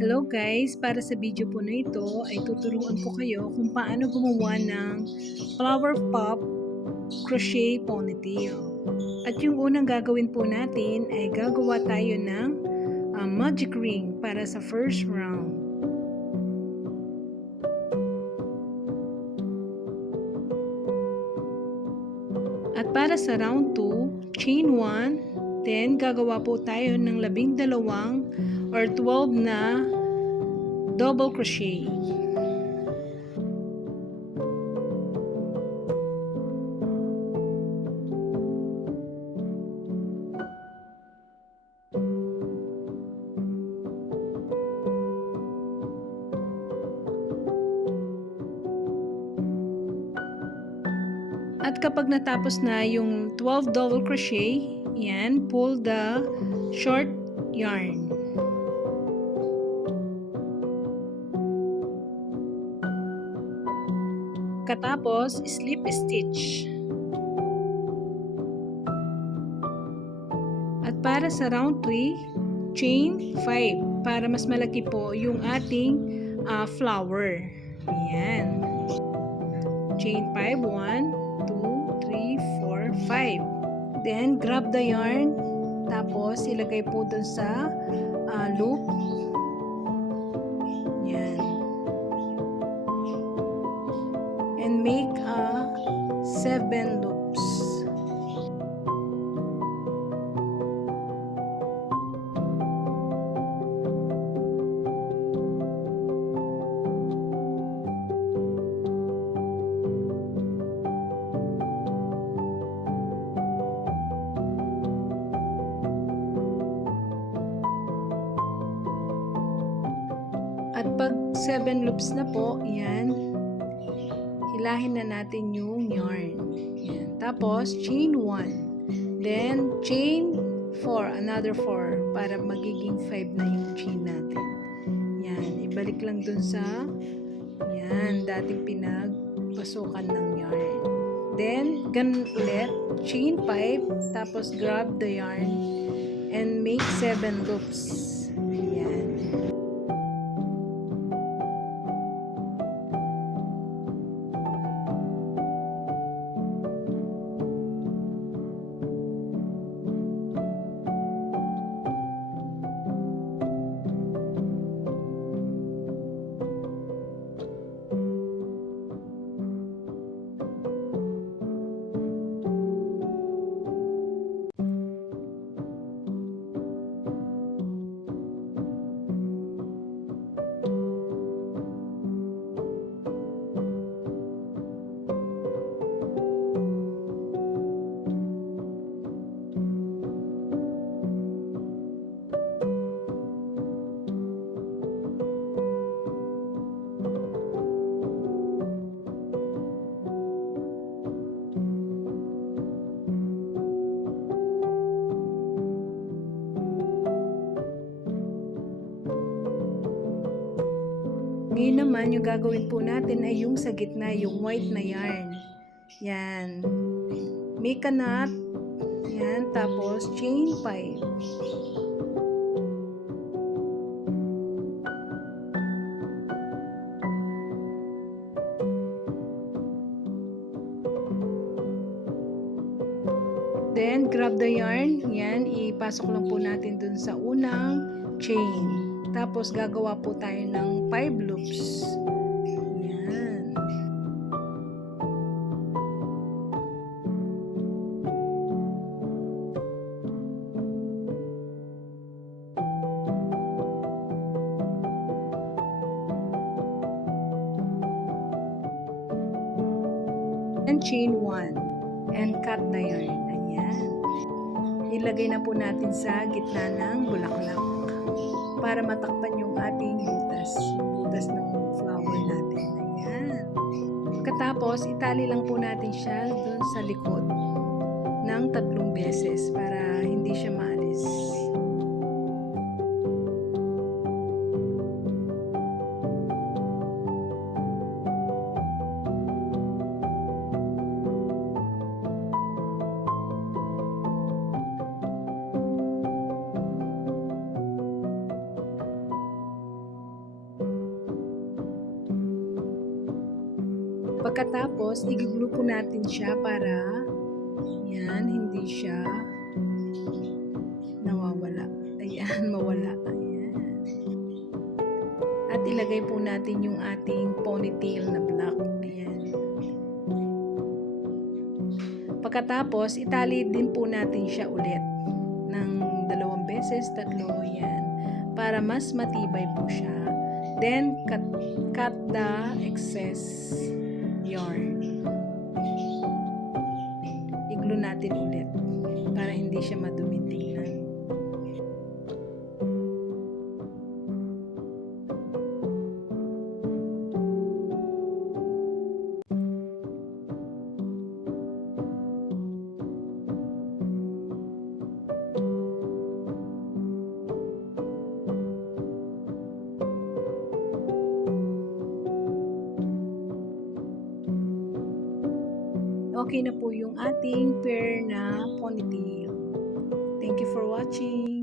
Hello guys! Para sa video po na ito ay tuturuan ko kayo kung paano gumawa ng flower pop crochet ponytail. At yung unang gagawin po natin ay gagawa tayo ng magic ring para sa first round. At para sa round 2, chain 1, then gagawa po tayo ng 12 or 12 na double crochet. At kapag natapos na yung 12 double crochet, yan, pull the short yarn. Katapos, slip stitch. At para sa round 3, chain 5 para mas malaki po yung ating flower. Yan. Chain 5, 1, 2, 3, 4, 5. Then, grab the yarn. Tapos, ilagay po dun sa loop. Yan. And make 7 loops. At pag 7 loops na po, yan, hilahin na natin yung yarn. Yan. Tapos, chain 1. Then, chain 4, another 4, para magiging 5 na yung chain natin. Yan, ibalik lang dun sa, yan, dating pinagpasukan ng yarn. Then, ganun ulit, chain 5, tapos grab the yarn, and make 7 loops. Yan. Ngayon naman, yung gagawin po natin ay yung sa gitna, yung white na yarn. Yan. Make a knot. Yan. Tapos, chain 5. Then, grab the yarn. Yan. Ipasok lang po natin dun sa unang chain. Tapos, gagawa po tayo ng 5 loops. Yan. And chain 1. And cut the yarn. Ayan. Ilagay na po natin sa gitna ng bulaklak para matakpan yung ating butas ng flower natin. Ayan. Katapos, itali lang po natin siya dun sa likod ng 3 beses para hindi siya maalis. Pagkatapos, i-glue po natin siya para yan, hindi siya nawawala. Ayan, mawala. Ayan. At ilagay po natin yung ating ponytail na black. Ayan. Pagkatapos, itali din po natin siya ulit ng 2 beses, 3, yan. Para mas matibay po siya. Then, cut the excess yarn. I-glue natin ulit para hindi siya madumi tingnan. Okay na po yung ating pair na ponytail. Thank you for watching.